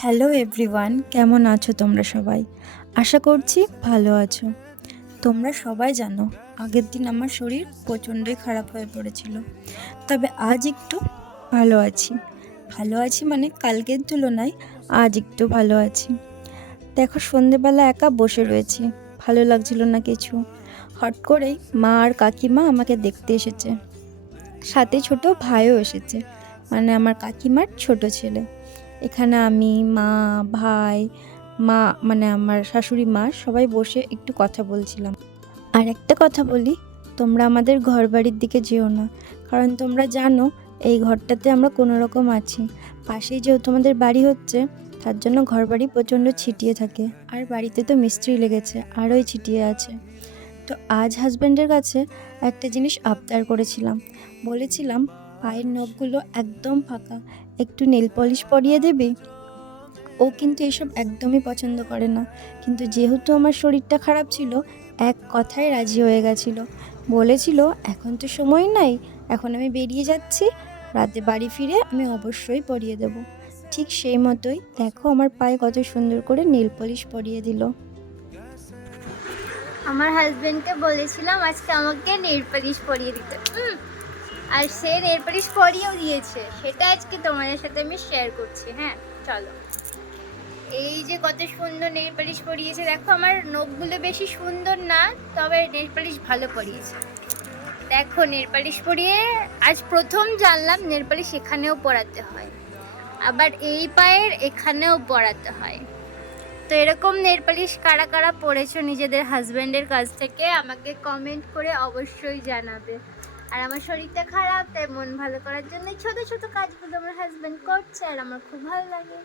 Hello everyone কেমন আছো তোমরা সবাই? আশা করছি ভালো আছো। তোমরা সবাই জানো, আগের দিন আমার শরীর প্রচণ্ডই খারাপ হয়ে পড়েছিল। তবে আজ একটু ভালো আছি। ভালো আছি মানে কালকের তুলনায় আজ একটু ভালো আছি। দেখো সন্ধেবেলা একা বসে রয়েছি, ভালো লাগছিল না কিছু। হট করেই মা আর কাকিমা আমাকে দেখতে এসেছে। সাথে ছোট ভাইও এসেছে মানে আমার কাকিমার ছোট ছেলে। এখানে আমি মা, ভাই, মা মানে আমার শাশুড়ি, মা সবাই বসে একটু কথা বলছিলাম। আর একটা কথা বলি, তোমরা আমাদের ঘর বাড়ির দিকে যেও না, কারণ তোমরা জানো এই ঘরটাতে আমরা কোনো রকম আছি। পাশেই যেহেতু আমাদের বাড়ি হচ্ছে, তার জন্য ঘর বাড়ি প্রচণ্ড ছিটিয়ে থাকে। আর বাড়িতে তো মিস্ত্রি লেগেছে, আরোই ছিটিয়ে আছে। তো আজ হাজব্যান্ডের কাছে একটা জিনিস আবদার করেছিলাম। বলেছিলাম পায়ের নখগুলো একদম ফাঁকা। একটু নেল পলিশ পরিয়ে দেবে? ও কিন্তু এসব একদমই পছন্দ করে না। কিন্তু যেহেতু আমার শরীরটা খারাপ ছিল, এক কথায় রাজি হয়ে গেছিল। বলেছিল, এখন তো সময় নাই, এখন আমি বেরিয়ে যাচ্ছি। রাতে বাড়ি ফিরে আমি অবশ্যই পরিয়ে দেব। ঠিক সেই মতোই দেখো আমার পায়ে কত সুন্দর করে নেল পলিশ পরিয়ে দিল। আমার হাজবেন্ডকে বলেছিলাম, আজকে আমাকে নেল পালিশ পরিয়ে দিতে। আর সে নেল পালিশ পরিয়েও দিয়েছে। সেটা আজকে তোমাদের সাথে আমি শেয়ার করছি হ্যাঁ? চলো। এই যে কত সুন্দর নেল পালিশ পরিয়েছে, দেখো আমার নখগুলো বেশি সুন্দর না, তবে নেল পালিশ ভালো পরিয়েছে। দেখো নেল পালিশ পরিয়ে আজ প্রথম জানলাম নেল পালিশ এখানেও পরাতে হয়। আবার এই পায়ের এখানেও পরাতে হয়। তো এরকম নেল পালিশ কারা কারা পড়েছো নিজেদের হাজব্যান্ডের কাছ থেকে, আমাকে কমেন্ট করে অবশ্যই জানাবে। আর আমার শরীরটা খারাপ, তাই মন ভালো করার জন্য ছোট ছোট কাজগুলো আমার হাজব্যান্ড করছে আর আমার খুব ভালো লাগে।